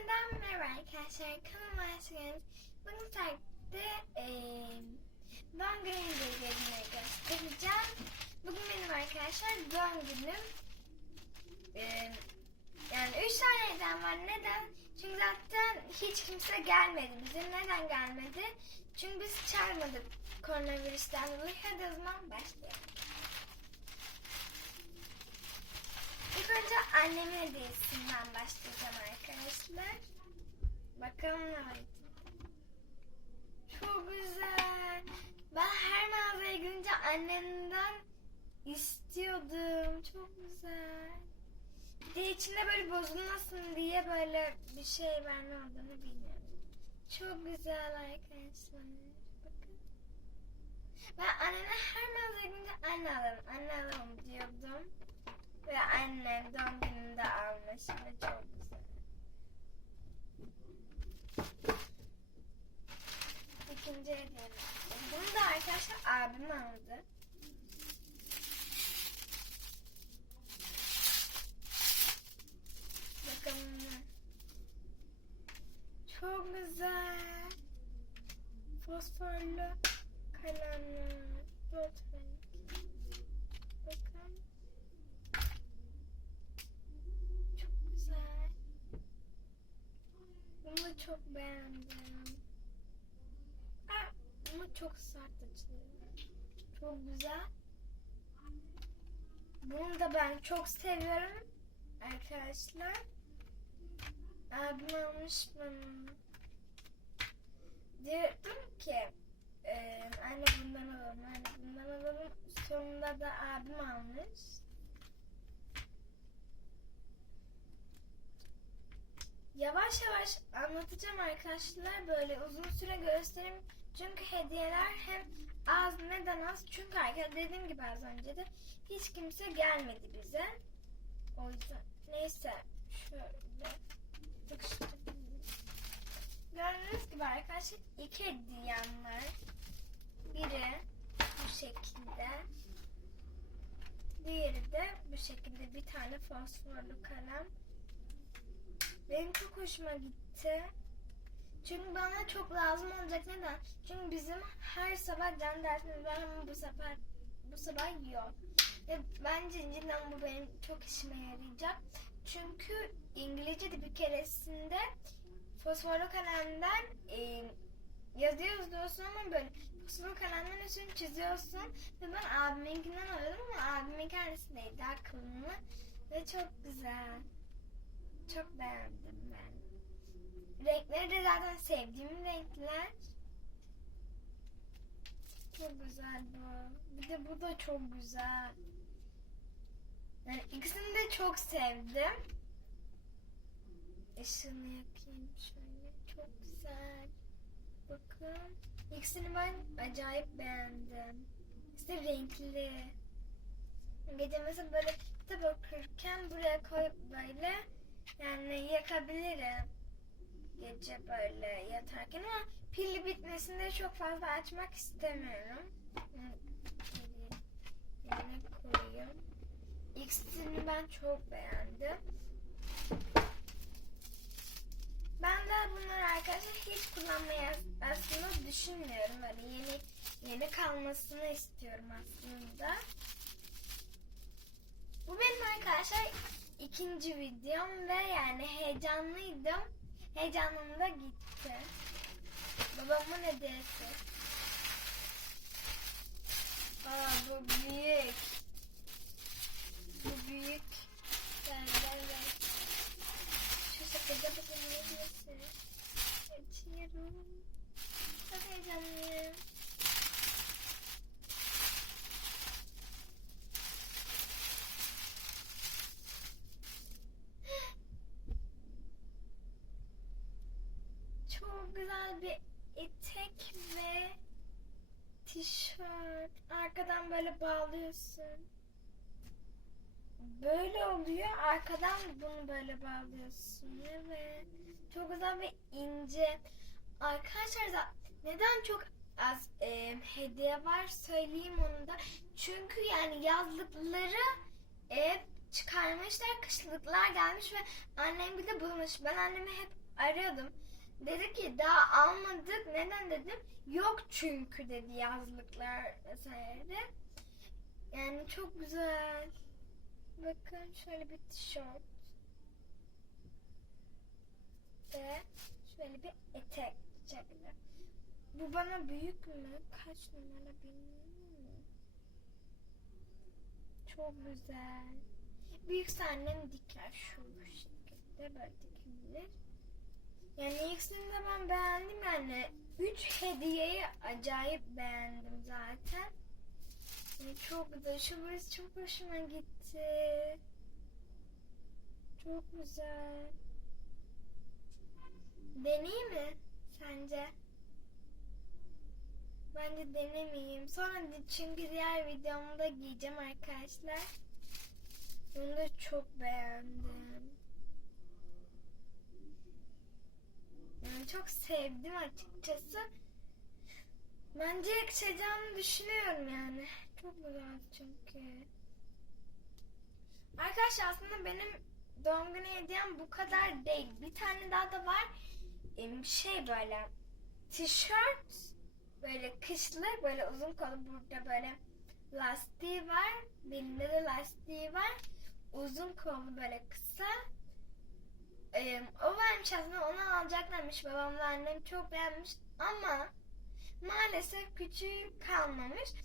Yeniden merhaba arkadaşlar. Kanalıma hoş. Bugün sergide eee doğum günü hediyelerini göstereceğim. Bugün benim arkadaşlar doğum günüm. Eee, yani üç tane hediyem var. Neden? Çünkü zaten hiç kimse gelmedi bize. Neden gelmedi? Çünkü biz çağırmadık koronavirüsten dolayı. Hadi o zaman başlayalım. İlk önce annemin hediyesinden başlayacağım arkadaşlar. Ne var. Çok güzel. Ben her mağazaya gidince annemden istiyordum. Çok güzel. Bir de içinde böyle bozulmasın diye böyle bir şey verme olduğunu bilmiyorum. Çok güzel arkadaşlar. Bakın. Ben anneme her mağazaya gidince anne alalım, anne alalım diyordum. Ve annem doğum gününde almış ve çok İkinci hediyem. Bunu da arkadaşlar abim aldı. Bakalım? Çok güzel. Fosforlu kalemler. Dört renk. Bakın. Çok güzel. Bunu çok beğendim. Ama çok sert açılıyor. Çok güzel. Bunu da ben çok seviyorum arkadaşlar. Abim almış bana. Diyordum ki e, anne bundan alalım, anne bundan alalım. Sonunda da abim almış. Yavaş yavaş anlatacağım arkadaşlar böyle uzun süre göstereyim. Çünkü hediyeler hem az neden az? Çünkü arkadaşlar dediğim gibi az önce de hiç kimse gelmedi bize. O yüzden neyse şöyle. Gördüğünüz gibi arkadaşlar iki hediyem var. Biri bu şekilde. Diğeri de bu şekilde bir tane fosforlu kalem. Benim çok hoşuma gitti. Çünkü bana çok lazım olacak. Neden? Çünkü bizim her sabah can dersimiz var ama bu sefer bu sabah yok. Ve bence cidden bu benim çok işime yarayacak. Çünkü İngilizce de bir keresinde fosforlu kalemden e, yazı yazıyorsun ama böyle fosforlu kalemden üstünü çiziyorsun. Ve ben abiminkinden alıyordum ama abimin kendisi değil daha kalınlı. Ve çok güzel. Çok beğendim ben. Renkleri de zaten sevdiğim renkler. Çok güzel bu. Bir de bu da çok güzel. Yani ikisini de çok sevdim. Işığını yakayım şöyle. Çok güzel. Bakın. İkisini ben acayip beğendim. İşte renkli. Gece mesela böyle kitap okurken buraya koyup böyle yani yakabilirim. Gece böyle yatarken ama pili bitmesinde çok fazla açmak istemiyorum. Yerine koyayım. İkisini ben çok beğendim. Ben de bunları arkadaşlar hiç kullanmayı aslında düşünmüyorum. Böyle yeni yeni kalmasını istiyorum aslında. Bu benim arkadaşlar ikinci videom ve yani heyecanlıydım. Heyecanım da gitti. Babamın hediyesi. Aa bu büyük. Bu büyük. Ben ben ben. Şu şekilde babamın hediyesi. Açıyorum. Çok heyecanlıyım. Çok güzel bir etek ve tişört. Arkadan böyle bağlıyorsun. Böyle oluyor. Arkadan bunu böyle bağlıyorsun. Evet. Çok güzel ve ince. Arkadaşlar da neden çok az e, hediye var söyleyeyim onu da. Çünkü yani yazlıkları hep çıkarmışlar. Kışlıklar gelmiş ve annem bir de bulmuş. Ben anneme hep aradım. Dedi ki daha almadık. Neden dedim? Yok çünkü dedi yazlıklar vesaire. Yani çok güzel. Bakın şöyle bir tişört. Ve şöyle bir etek şekli. Bu bana büyük mü? Kaç numara bilmiyorum. Çok güzel. Büyükse annem diker şu şekilde böyle dikebilir. Yani ikisini de ben beğendim yani. Üç hediyeyi acayip beğendim zaten. Yani çok güzel. Şu burası çok hoşuma gitti. Çok güzel. Deneyeyim mi sence? Bence denemeyeyim. Sonra çünkü diğer videomda giyeceğim arkadaşlar. Bunu da çok beğendim. Çok sevdim açıkçası. Bence yakışacağını düşünüyorum yani. Çok güzel çünkü. Arkadaşlar aslında benim doğum günü hediyem bu kadar değil. Bir tane daha da var. Şey böyle tişört böyle kışlı böyle uzun kolu burada böyle lastiği var. Belinde de lastiği var. Uzun kollu böyle kısa. Ee, o varmış aslında onu alacaklarmış. Babamla annem çok beğenmiş ama maalesef küçüğü kalmamış.